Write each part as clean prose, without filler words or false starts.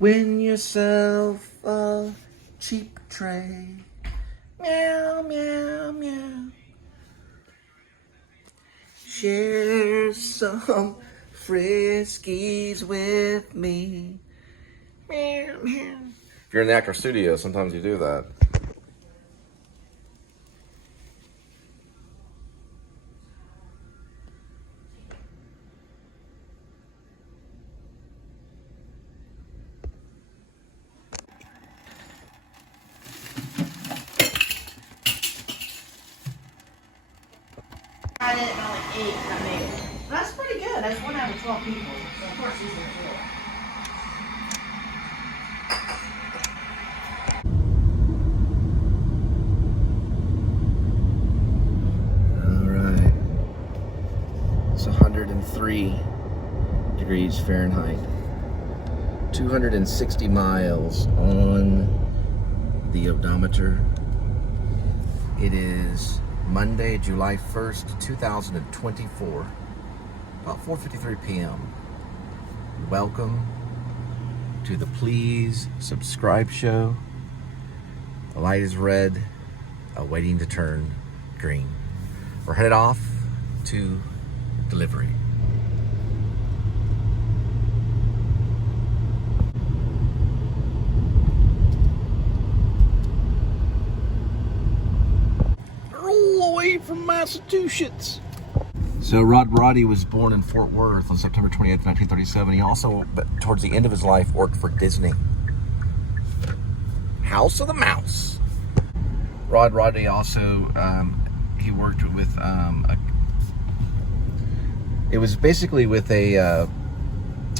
Win yourself a cheap tray. Meow, meow, meow. Share some Friskies with me. Meow, meow. If you're in the actor studio, sometimes you do that. I didn't only 8 that made it. That's pretty good. That's 1 out of 12 people. So of course these are cool. Alright. It's 103 degrees Fahrenheit. 260 miles on the odometer. It is Monday, July 1st, 2024, about 4:53 p.m. Welcome to the Please Subscribe show. The light is red, waiting to turn green. We're headed off to delivery. From Massachusetts. So Roddy was born in Fort Worth on September 28th, 1937. He also, but towards the end of his life, worked for Disney. House of the Mouse. Roddy also, he worked with, it was basically with a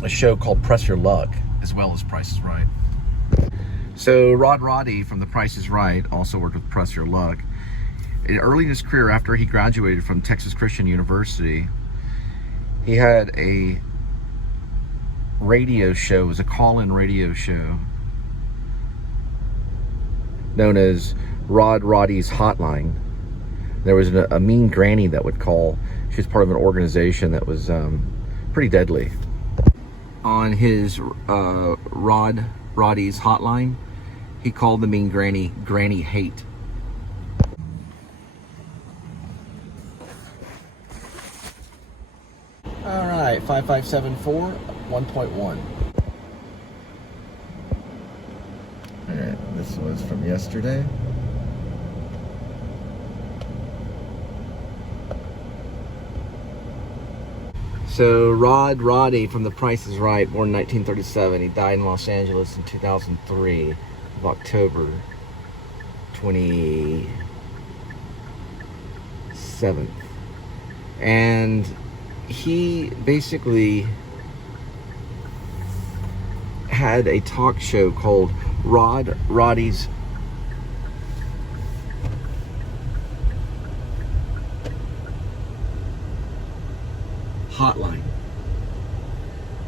show called Press Your Luck, as well as Price is Right. So Roddy from The Price is Right also worked with Press Your Luck. Early in his career, after he graduated from Texas Christian University, he had a radio show. It was a call-in radio show known as Roddy's Hotline. There was a mean granny that would call. She was part of an organization that was pretty deadly. On his Roddy's Hotline, he called the mean granny Granny Hate. All right, 5574, 1.1. All right, this was from yesterday. So Roddy from The Price is Right, born in 1937. He died in Los Angeles in 2003 of October 27th. And he basically had a talk show called Roddy's Hotline.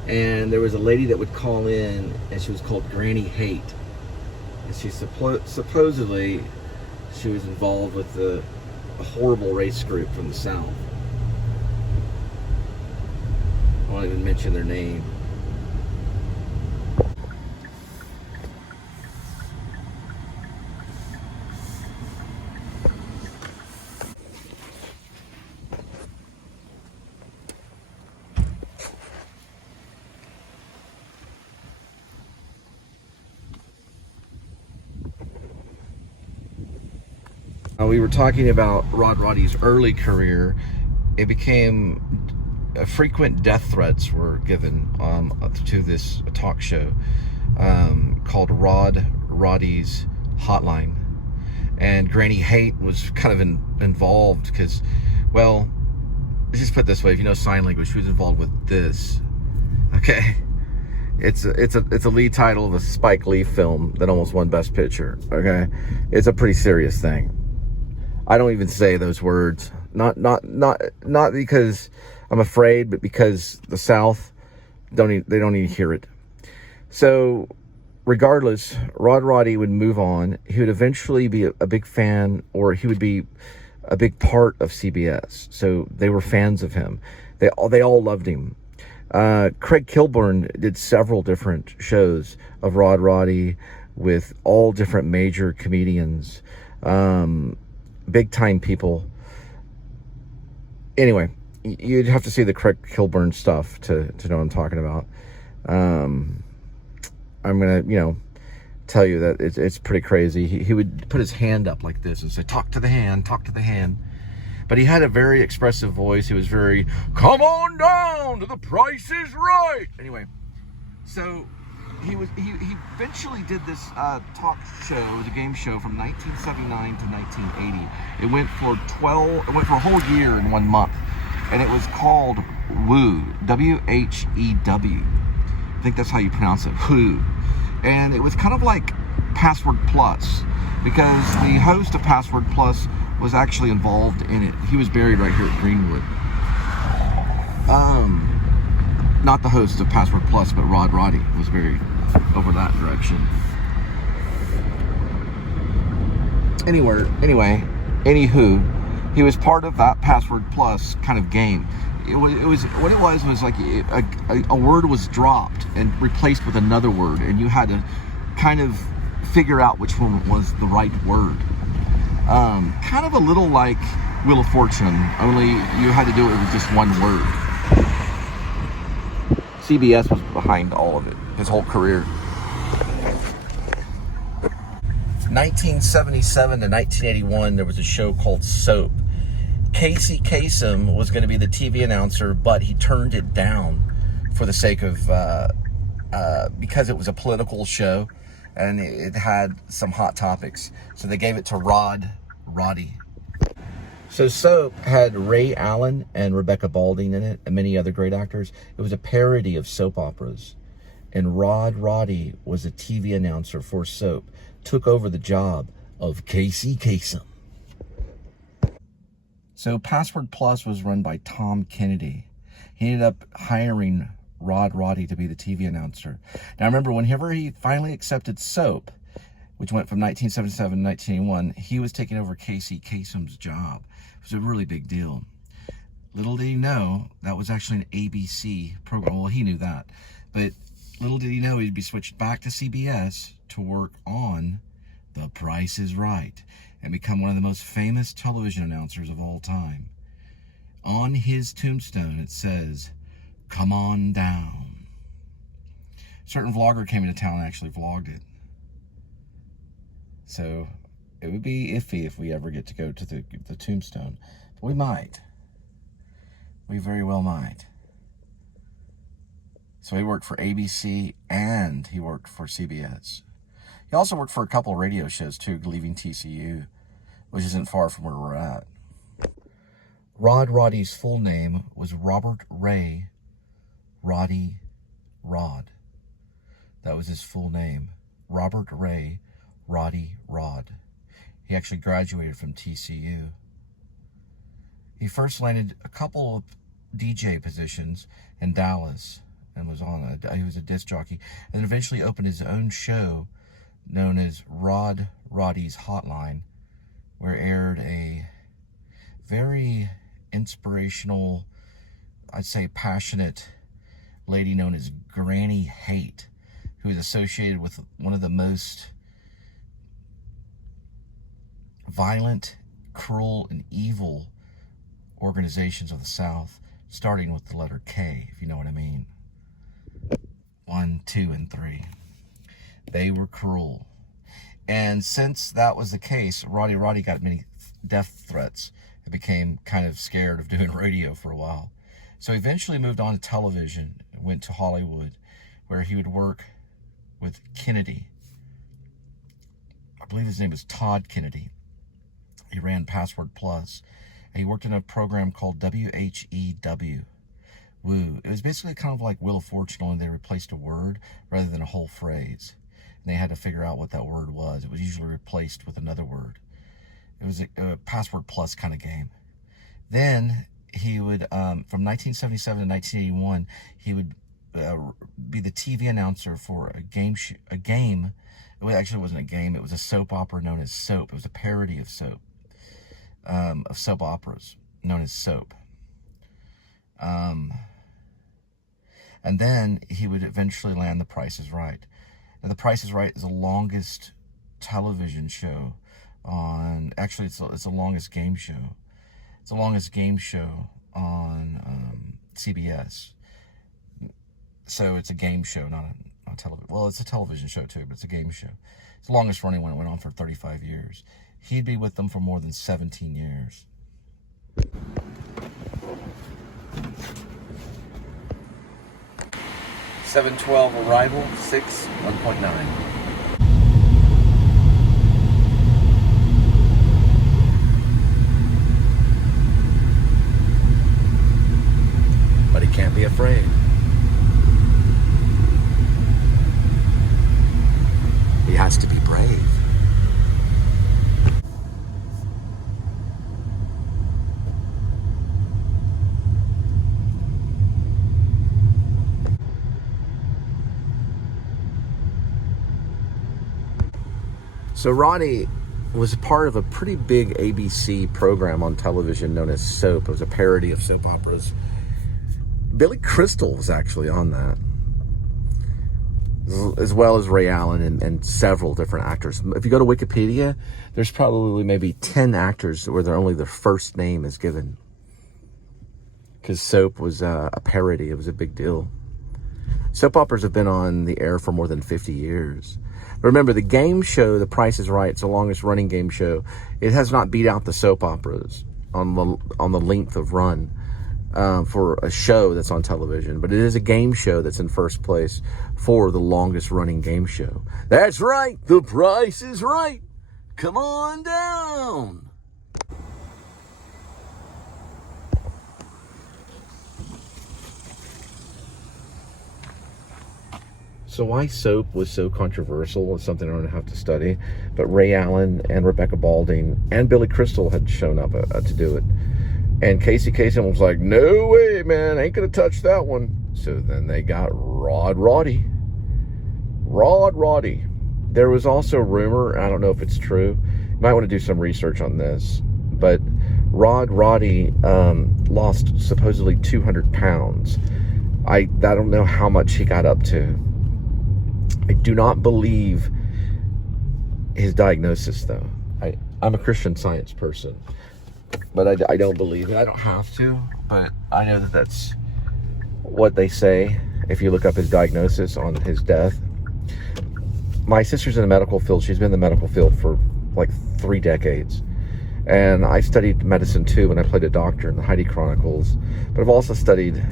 And there was a lady that would call in, and she was called Granny Hate. And she supposedly she was involved with a horrible race group from the South. I won't even mention their name. We were talking about Roddy's early career. It became frequent death threats were given to this talk show called Roddy's Hotline, and Granny Hate was kind of involved because, well, let's just put it this way: if you know sign language, she was involved with this. Okay, it's a lead title of a Spike Lee film that almost won Best Picture. Okay, it's a pretty serious thing. I don't even say those words, not because I'm afraid, but because the South don't even hear it. So regardless, Roddy would move on. He would eventually be a big fan, or he would be a big part of CBS. So they were fans of him. They all loved him. Craig Kilborn did several different shows of Roddy with all different major comedians, big time people. Anyway, you'd have to see the Craig Kilborn stuff to know what I'm talking about. I'm gonna, tell you that it's pretty crazy. He would put his hand up like this and say, talk to the hand, talk to the hand. But he had a very expressive voice. He was very, come on down to The Price is Right. Anyway, so he eventually did this talk show, the game show, from 1979 to 1980. It went for a whole year and 1 month, and it was called Woo, W-H-E-W. I think that's how you pronounce it, Woo. And it was kind of like Password Plus, because the host of Password Plus was actually involved in it. He was buried right here at Greenwood. Not the host of Password Plus, but Roddy was buried over that direction. Anywho, he was part of that Password Plus kind of game. It was like a word was dropped and replaced with another word, and you had to kind of figure out which one was the right word. Kind of a little like Wheel of Fortune, only you had to do it with just one word. CBS was behind all of it, his whole career. 1977 to 1981, there was a show called Soap. Casey Kasem was going to be the TV announcer, but he turned it down for the sake of, because it was a political show and it had some hot topics. So they gave it to Roddy. So Soap had Ray Allen and Rebecca Balding in it and many other great actors. It was a parody of soap operas. And Roddy was a TV announcer for Soap, took over the job of Casey Kasem. So Password Plus was run by Tom Kennedy. He ended up hiring Roddy to be the TV announcer. Now remember, whenever he finally accepted Soap, which went from 1977 to 1981, he was taking over Casey Kasem's job. It was a really big deal. Little did he know, that was actually an A.D.W.C program. Well, he knew that. But little did he know he'd be switched back to CBS to work on The Price is Right and become one of the most famous television announcers of all time. On his tombstone, it says, "Come on down." A certain vlogger came into town and actually vlogged it. So it would be iffy if we ever get to go to the tombstone. But we might. We very well might. So he worked for ABC and he worked for CBS. He also worked for a couple of radio shows too, leaving TCU, which isn't far from where we're at. Roddy's full name was Robert Ray Roddy Rod. That was his full name. Robert Ray Roddy Rod. He actually graduated from TCU. He first landed a couple of DJ positions in Dallas and he was a disc jockey, and eventually opened his own show known as Roddy's Hotline, where aired a very inspirational, I'd say passionate lady known as Granny Hate, who is associated with one of the most violent, cruel, and evil organizations of the South, starting with the letter K, if you know what I mean. 1, 2, and 3. They were cruel. And since that was the case, Roddy got many death threats and became kind of scared of doing radio for a while. So he eventually moved on to television and went to Hollywood, where he would work with Kennedy. I believe his name was Todd Kennedy. He ran Password Plus, and he worked in a program called WHEW. Woo. It was basically kind of like Wheel of Fortune, only they replaced a word rather than a whole phrase. And they had to figure out what that word was. It was usually replaced with another word. It was a Password Plus kind of game. Then he would, from 1977 to 1981, he would be the TV announcer for a game. Well, actually, it wasn't a game. It was a soap opera known as Soap. It was a parody of soap operas known as Soap. And then he would eventually land The Price is Right. And The Price is Right is the longest television show on, actually it's the longest game show. It's the longest game show on CBS. So it's a game show, not a television. Well, it's a television show too, but it's a game show. It's the longest running one. It went on for 35 years. He'd be with them for more than 17 years. (7:12) arrival, 6, 1.9. But he can't be afraid. He has to be brave. So Roddy was part of a pretty big A.D.W.C program on television known as Soap. It was a parody of soap operas. Billy Crystal was actually on that, as well as Ray Allen and several different actors. If you go to Wikipedia, there's probably maybe 10 actors where only their first name is given. Because Soap was a parody. It was a big deal. Soap operas have been on the air for more than 50 years. Remember, the game show, The Price is Right, it's the longest running game show. It has not beat out the soap operas on the length of run for a show that's on television. But it is a game show that's in first place for the longest running game show. That's right, The Price is Right. Come on down. So why soap was so controversial is something I don't have to study. But Ray Allen and Rebecca Balding and Billy Crystal had shown up to do it. And Casey Kasem was like, no way, man, I ain't gonna touch that one. So then they got Roddy. There was also a rumor, I don't know if it's true. You might want to do some research on this. But Roddy lost supposedly 200 pounds. I don't know how much he got up to. I do not believe his diagnosis, though. I'm a Christian Science person, but I don't believe it. I don't have to, but I know that that's what they say if you look up his diagnosis on his death. My sister's in the medical field. She's been in the medical field for like 3 decades. And I studied medicine, too, when I played a doctor in the Heidi Chronicles. But I've also studied,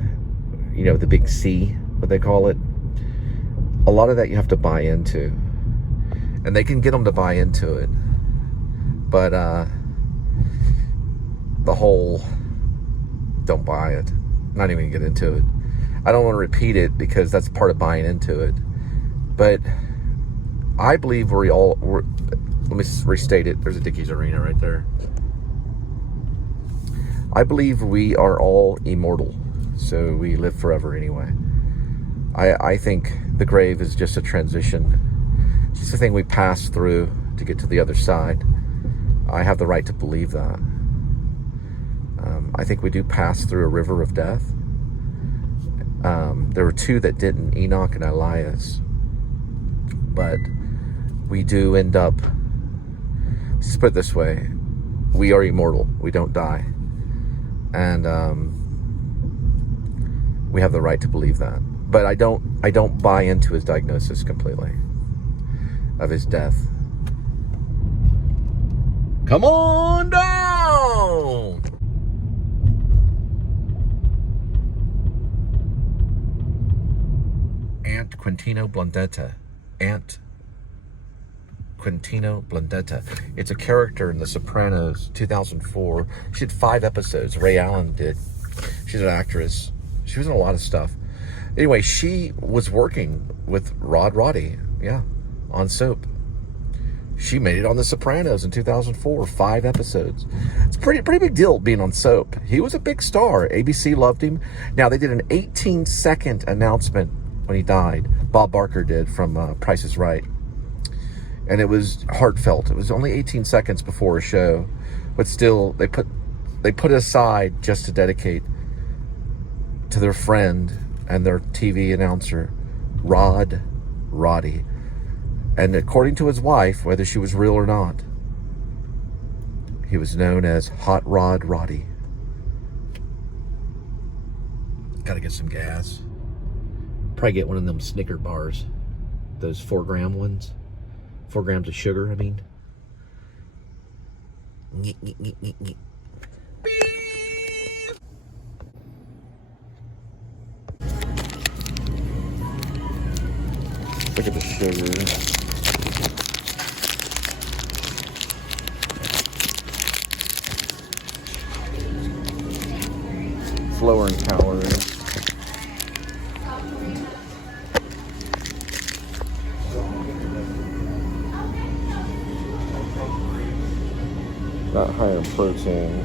the big C, what they call it. A lot of that you have to buy into, and they can get them to buy into it, but the whole don't buy it, not even get into it. I don't want to repeat it because that's part of buying into it, but I believe let me restate it. There's a Dickies Arena right there. I believe we are all immortal, so we live forever anyway. I think the grave is just a transition. It's just a thing we pass through to get to the other side. I have the right to believe that. I think we do pass through a river of death. There were 2 that didn't, Enoch and Elias. But we do end up, let's put it this way, we are immortal. We don't die. And we have the right to believe that. But I don't buy into his diagnosis completely of his death. Come on down. Aunt Quintino Blundetta. It's a character in The Sopranos, 2004. She did 5 episodes. Ray Allen did. She's an actress. She was in a lot of stuff. Anyway, she was working with Roddy, on Soap. She made it on The Sopranos in 2004, 5 episodes. It's a pretty big deal being on Soap. He was a big star. ABC loved him. Now, they did an 18-second announcement when he died. Bob Barker did from Price is Right. And it was heartfelt. It was only 18 seconds before a show. But still, they put it aside just to dedicate to their friend and their TV announcer, Roddy. And according to his wife, whether she was real or not, he was known as Hot Rod Roddy. Gotta get some gas. Probably get one of them Snicker bars. Those 4-gram ones. 4 grams of sugar, I mean. Look at the sugar. It's lower in calories. Not higher in protein.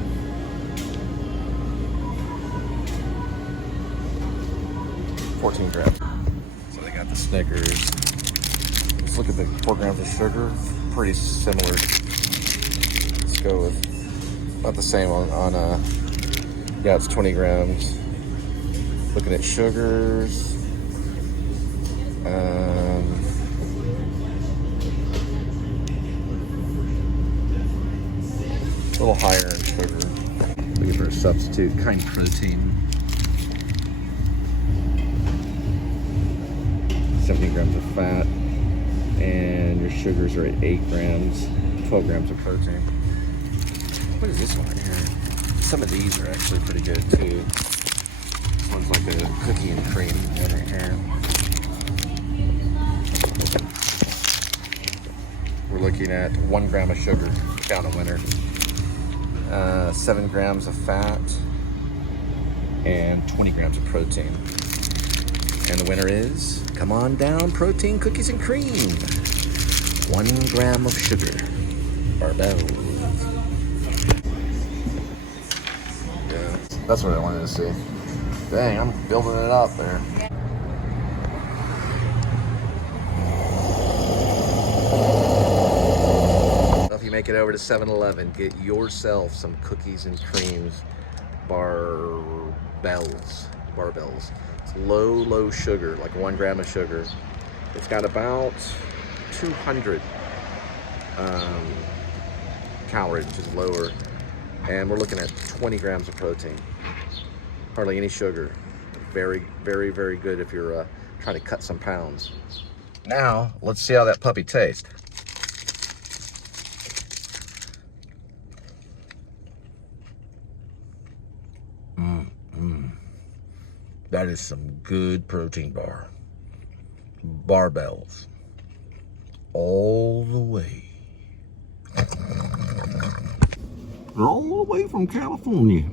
$14 grams. So they got the Snickers. Let's look at the 4 grams of sugar. Pretty similar. Let's go with not the same on yeah, it's 20 grams. Looking at sugars. A little higher in sugar. Looking for a substitute kind of protein. 17 grams of fat, and your sugars are at 8 grams, 12 grams of protein. What is this one right here? Some of these are actually pretty good too. This one's like a cookie and cream one right here. We're looking at 1 gram of sugar, down a winner. 7 grams of fat, and 20 grams of protein. And the winner is, come on down, protein, cookies and cream. 1 gram of sugar. Barbells. Yeah, that's what I wanted to see. Dang, I'm building it up there. If you make it over to 7-Eleven, get yourself some cookies and creams. Barbells. It's low sugar, like 1 gram of sugar. It's got about 200 calories, which is lower. And we're looking at 20 grams of protein. Hardly any sugar. Very good if you're trying to cut some pounds. Now, let's see how that puppy tastes. That is some good protein bar. Barbells. All the way. All the way from California.